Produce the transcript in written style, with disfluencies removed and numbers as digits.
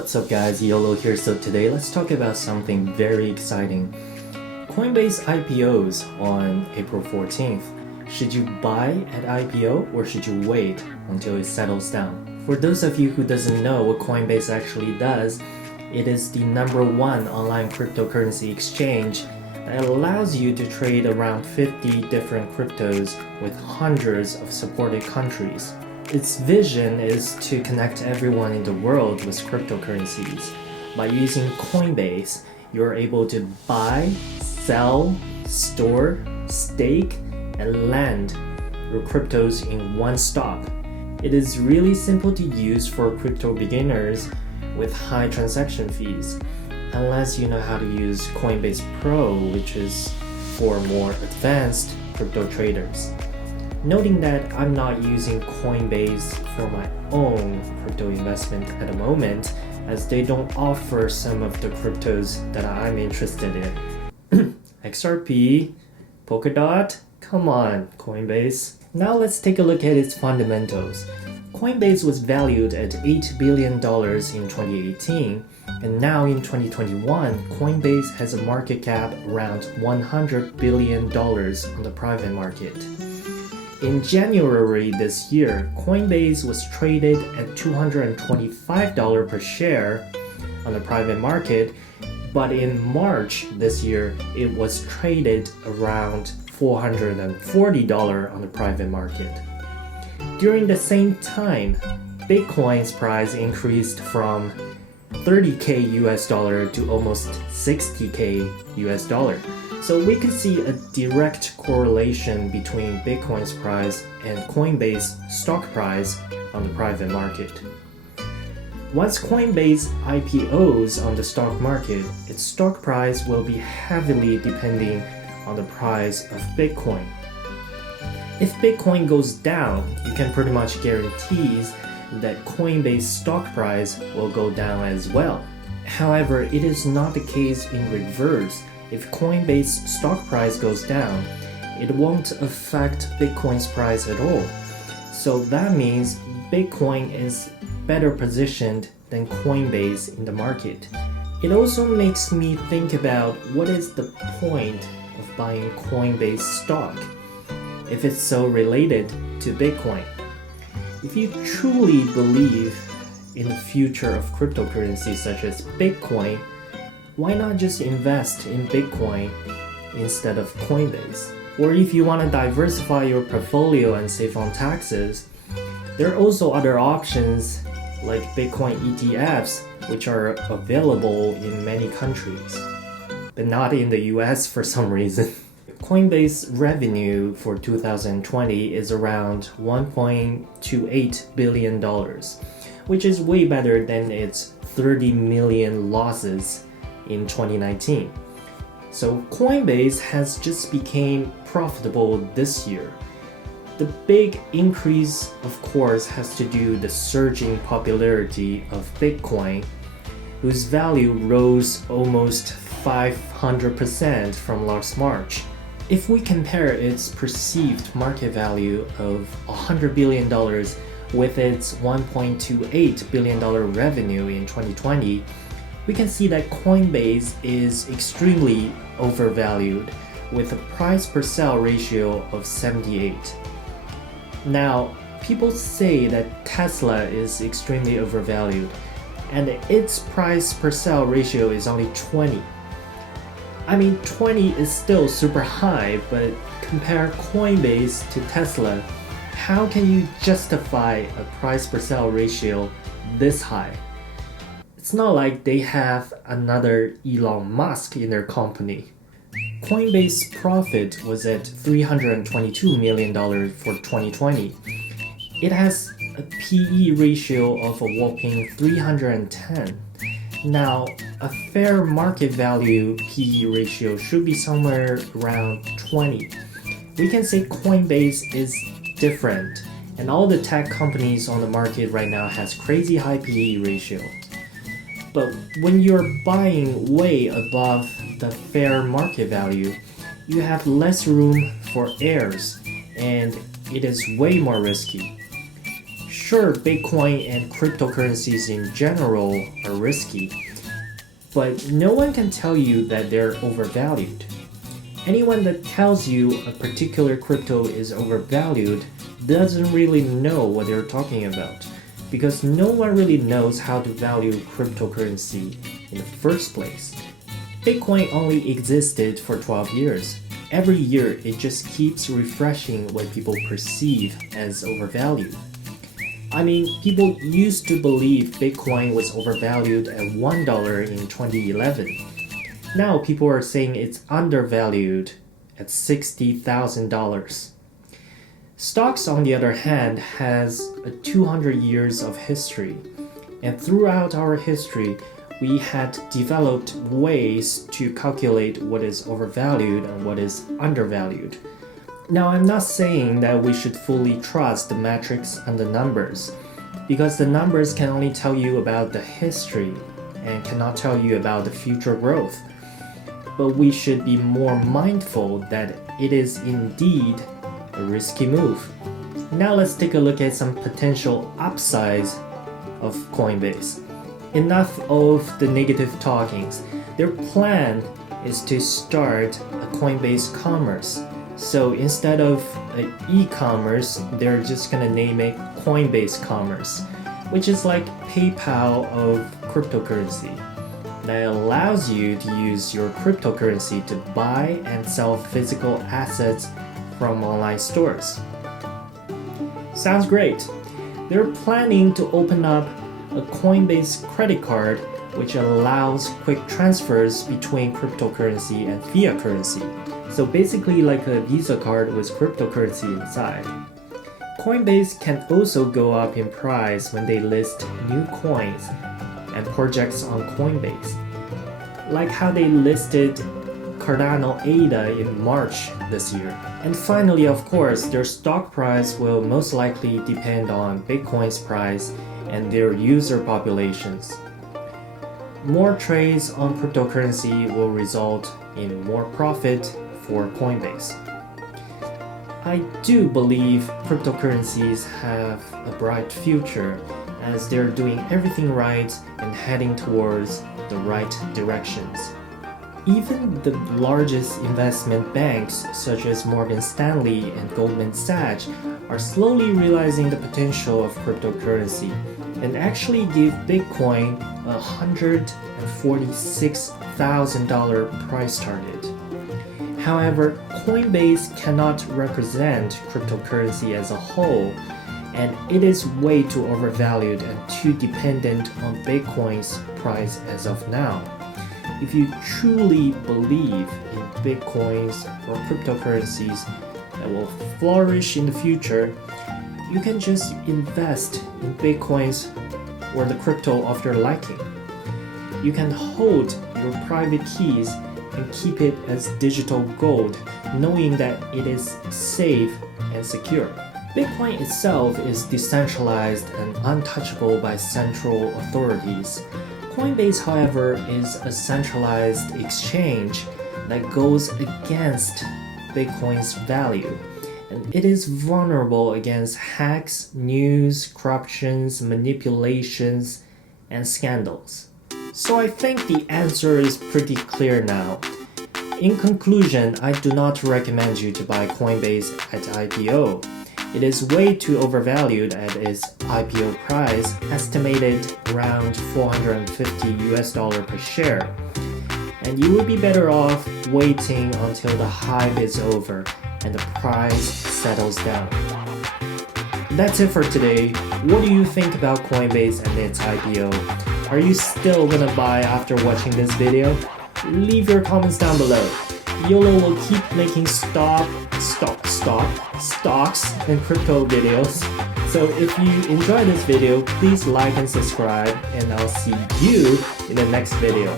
What's up guys, YOLO here. So today let's talk about something very exciting. Coinbase IPOs on April 14th. Should you buy at IPO or should you wait until it settles down? For those of you who doesn't know what Coinbase actually does, it is the #1 online cryptocurrency exchange that allows you to trade around 50 different cryptos with hundreds of supported countries. Its vision is to connect everyone in the world with cryptocurrencies. By using Coinbase, you're able to buy, sell, store, stake, and lend your cryptos in one stop. It is really simple to use for crypto beginners with high transaction fees, unless you know how to use Coinbase Pro, which is for more advanced crypto traders. Noting that I'm not using Coinbase for my own crypto investment at the moment, as they don't offer some of the cryptos that I'm interested in. XRP, Polkadot, come on, Coinbase. Now let's take a look at its fundamentals. Coinbase was valued at $8 billion in 2018, and now in 2021, Coinbase has a market cap around $100 billion on the private market. In January this year, Coinbase was traded at $225 per share on the private market, but in March this year, it was traded around $440 on the private market. During the same time, Bitcoin's price increased from $30k US dollar to almost $60k US dollar. So we could see a direct correlation between Bitcoin's price and Coinbase stock price on the private market. Once Coinbase IPOs on the stock market, its stock price will be heavily depending on the price of Bitcoin. If Bitcoin goes down, you can pretty much guarantee that Coinbase stock price will go down as well. However, it is not the case in reverse. If Coinbase stock price goes down, it won't affect Bitcoin's price at all. So that means Bitcoin is better positioned than Coinbase in the market. It also makes me think about what is the point of buying Coinbase stock if it's so related to Bitcoin. If you truly believe in the future of cryptocurrencies such as Bitcoin, why not just invest in Bitcoin instead of Coinbase? Or if you want to diversify your portfolio and save on taxes, there are also other options like Bitcoin ETFs, which are available in many countries, but not in the US for some reason. Coinbase revenue for 2020 is around $1.28 billion, which is way better than its 30 million losses in 2019. So Coinbase has just became profitable this year. The big increase, of course, has to do with the surging popularity of Bitcoin, whose value rose almost 500% from last March. If we compare its perceived market value of $100 billion with its $1.28 billion revenue in 2020, we can see that Coinbase is extremely overvalued with a price per sale ratio of 78. Now, people say that Tesla is extremely overvalued and its price per sale ratio is only 20. I mean, 20 is still super high, but compare Coinbase to Tesla, how can you justify a price per sale ratio this high? It's not like they have another Elon Musk in their company. Coinbase profit was at $322 million for 2020. It has a PE ratio of a whopping 310. Now, a fair market value PE ratio should be somewhere around 20. We can say Coinbase is different, and all the tech companies on the market right now has crazy high PE ratio. But when you're buying way above the fair market value, you have less room for errors, and it is way more risky. Sure, Bitcoin and cryptocurrencies in general are risky, but no one can tell you that they're overvalued. Anyone that tells you a particular crypto is overvalued doesn't really know what they're talking about, because no one really knows how to value cryptocurrency in the first place. Bitcoin only existed for 12 years. Every year, it just keeps refreshing what people perceive as overvalued. I mean, people used to believe Bitcoin was overvalued at $1 in 2011. Now people are saying it's undervalued at $60,000. Stocks, on the other hand, has a 200 years of history. And throughout our history, we had developed ways to calculate what is overvalued and what is undervalued. Now, I'm not saying that we should fully trust the metrics and the numbers, because the numbers can only tell you about the history and cannot tell you about the future growth. But we should be more mindful that it is indeed a risky move. Now let's take a look at some potential upsides of Coinbase. Enough of the negative talkings. Their plan is to start a Coinbase Commerce. So instead of an e-commerce, they're just gonna name it Coinbase Commerce, which is like PayPal of cryptocurrency. That allows you to use your cryptocurrency to buy and sell physical assets from online stores. Sounds great. They're planning to open up a Coinbase credit card which allows quick transfers between cryptocurrency and fiat currency. So basically like a Visa card with cryptocurrency inside. Coinbase can also go up in price when they list new coins and projects on Coinbase, like how they listed Cardano ADA in March this year. And finally, of course, their stock price will most likely depend on Bitcoin's price and their user populations. More trades on cryptocurrency will result in more profit for Coinbase. I do believe cryptocurrencies have a bright future as they're doing everything right and heading towards the right directions. Even the largest investment banks such as Morgan Stanley and Goldman Sachs are slowly realizing the potential of cryptocurrency and actually give Bitcoin a $146,000 price target. However, Coinbase cannot represent cryptocurrency as a whole, and it is way too overvalued and too dependent on Bitcoin's price as of now. If you truly believe in Bitcoins or cryptocurrencies that will flourish in the future, you can just invest in Bitcoins or the crypto of your liking. You can hold your private keys and keep it as digital gold, knowing that it is safe and secure. Bitcoin itself is decentralized and untouchable by central authorities. Coinbase, however, is a centralized exchange that goes against Bitcoin's value, and it is vulnerable against hacks, news, corruptions, manipulations, and scandals. So I think the answer is pretty clear now. In conclusion, I do not recommend you to buy Coinbase at IPO. It is way too overvalued at its IPO price, estimated around $450 per share. And you would be better off waiting until the hype is over and the price settles down. That's it for today. What do you think about Coinbase and its IPO? Are you still gonna buy after watching this video? Leave your comments down below. YOLO will keep making stocks and crypto videos. So if you enjoyed this video, please like and subscribe, and I'll see you in the next video.